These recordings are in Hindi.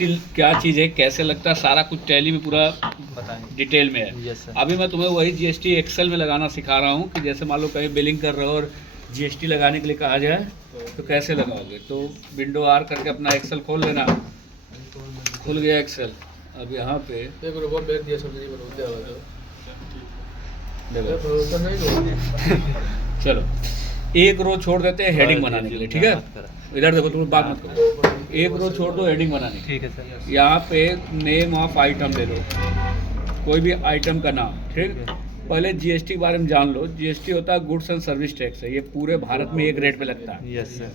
जीएसटी क्या चीज़ है, कैसे लगता है, सारा कुछ टैली में पूरा बताएंगे। डिटेल में है। Yes sir. अभी मैं तुम्हें वही जीएसटी एक्सेल में लगाना सिखा रहा हूँ कि जैसे मान लो कहीं बिलिंग कर रहे हो और जीएसटी लगाने के लिए कहा जाए तो कैसे लगाओगे। तो विंडो आर करके अपना एक्सेल खोल लेना। खुल गया एक्सेल। अब यहाँ पे चलो एक रो छोड़ देते हैं हेडिंग बनाने के लिए, ठीक है। इधर देखो, तुम बात मत करो, एक रो छोड़ दो हेडिंग बनाने की। ठीक है सर। यहाँ पे नेम ऑफ आइटम ले लो, कोई भी आइटम का नाम, ठीक। पहले जीएसटी के बारे में जान लो। जीएसटी होता है गुड्स एंड सर्विस टैक्स है, ये पूरे भारत में एक रेट पे लगता है। Yes sir.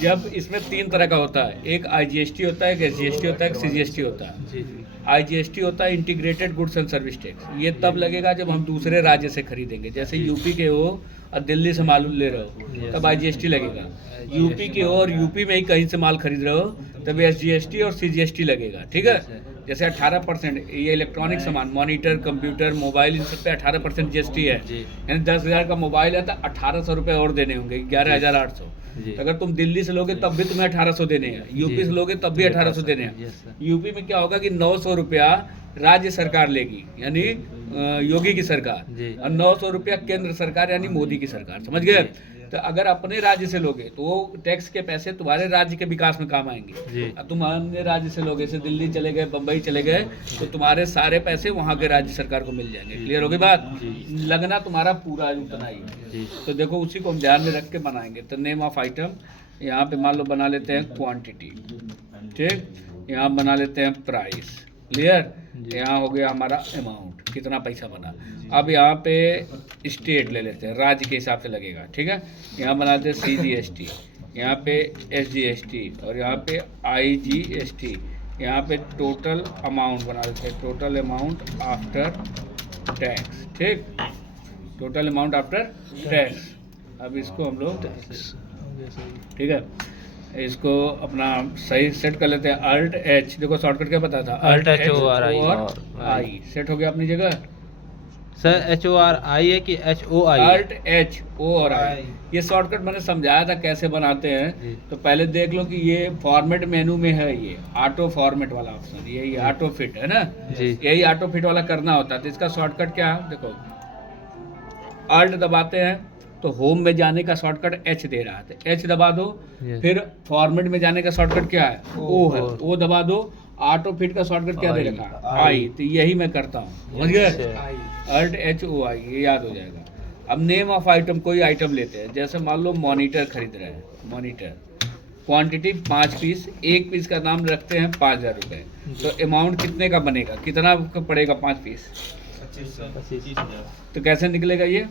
जब इसमें 3 तरह का होता है, एक आईजीएसटी होता है, एक एसजीएसटी होता है, एक सीजीएसटी होता है। जी जी। आईजीएसटी होता है integrated goods and service tax. ये तब लगेगा जब हम दूसरे राज्य से खरीदेंगे, जैसे यूपी के हो और दिल्ली से माल ले रहे हो तब आईजीएसटी लगेगा। यूपी के हो और यूपी में ही कहीं से माल खरीद रहे हो तब एसजीएसटी और सीजीएसटी लगेगा, ठीक है। जैसे 18% ये इलेक्ट्रॉनिक सामान, मॉनिटर, कंप्यूटर, मोबाइल, इन सब पे 18% जीएसटी है। यानी 10,000 का मोबाइल है तो 1,800 रुपये और देने होंगे, 11,800। तो अगर तुम दिल्ली से लोगे तब भी तुम्हें 1,800 देने हैं, यूपी से लोगे तब भी 1,800 देने हैं। यूपी में क्या होगा कि 900 रुपया राज्य सरकार लेगी, यानी योगी की सरकार, और 900 रुपया केंद्र सरकार यानी मोदी की सरकार, समझ गए। तो अगर अपने राज्य से लोगे तो वो टैक्स के पैसे तुम्हारे राज्य के विकास में काम आएंगे। अब तुम अन्य राज्य से लोगे, जैसे दिल्ली चले गए, बम्बई चले गए, तो तुम्हारे सारे पैसे वहाँ के राज्य सरकार को मिल जाएंगे। क्लियर होगी बात। लगना तुम्हारा पूरा उतना ही है। तो देखो उसी को हम ध्यान में रख के बनाएंगे। तो नेम ऑफ आइटम यहाँ पे मान लो बना लेते हैं क्वांटिटी, ठीक। यहाँ बना लेते हैं प्राइस, क्लियर। यहाँ हो गया हमारा अमाउंट, कितना पैसा बना। अब यहाँ पे स्टेट ले लेते हैं, राज्य के हिसाब से लगेगा, ठीक है। यहाँ बनाते हैं सीजीएसटी, यहाँ पे एसजीएसटी और यहाँ पे आईजीएसटी। यहाँ पे टोटल अमाउंट बना देते हैं, टोटल अमाउंट आफ्टर टैक्स, ठीक। Total amount after tax. अब इसको हम लोग, ठीक है, इसको अपना सही सेट कर लेते हैं। अल्ट एच, देखो शॉर्टकट क्या पता था, alt H O R I set हो गया अपनी जगह। Sir H O R I है कि H O I? Alt H O और आई, ये शॉर्टकट मैंने समझाया था कैसे बनाते हैं। तो पहले देख लो कि ये फॉर्मेट मेनू में है, ये ऑटो फॉर्मेट वाला ऑप्शन, यही ऑटो फिट है ना, यही ऑटो फिट वाला करना होता है। तो इसका शॉर्टकट क्या है, देखो अल्ट दबाते हैं तो होम में जाने का शॉर्टकट एच दे रहा है, एच दबा दो। फिर फॉर्मेट में जाने का शॉर्टकट क्या है, ओ है, ओ दबा दो। ऑटो फिट का शॉर्टकट क्या दे रखा है, आई। तो यही मैं करता हूँ, समझ गए। अल्ट एच ओ आई, ये याद हो जाएगा। अब नेम ऑफ आइटम, कोई आइटम लेते हैं, जैसे मान लो मॉनिटर खरीद रहे हैं, मॉनिटर, क्वांटिटी 5 पीस, एक पीस का नाम रखते हैं 5,000 रुपये। तो अमाउंट कितने का बनेगा, कितना का पड़ेगा 5 पीस, 25,000। तो कैसे निकलेगा ये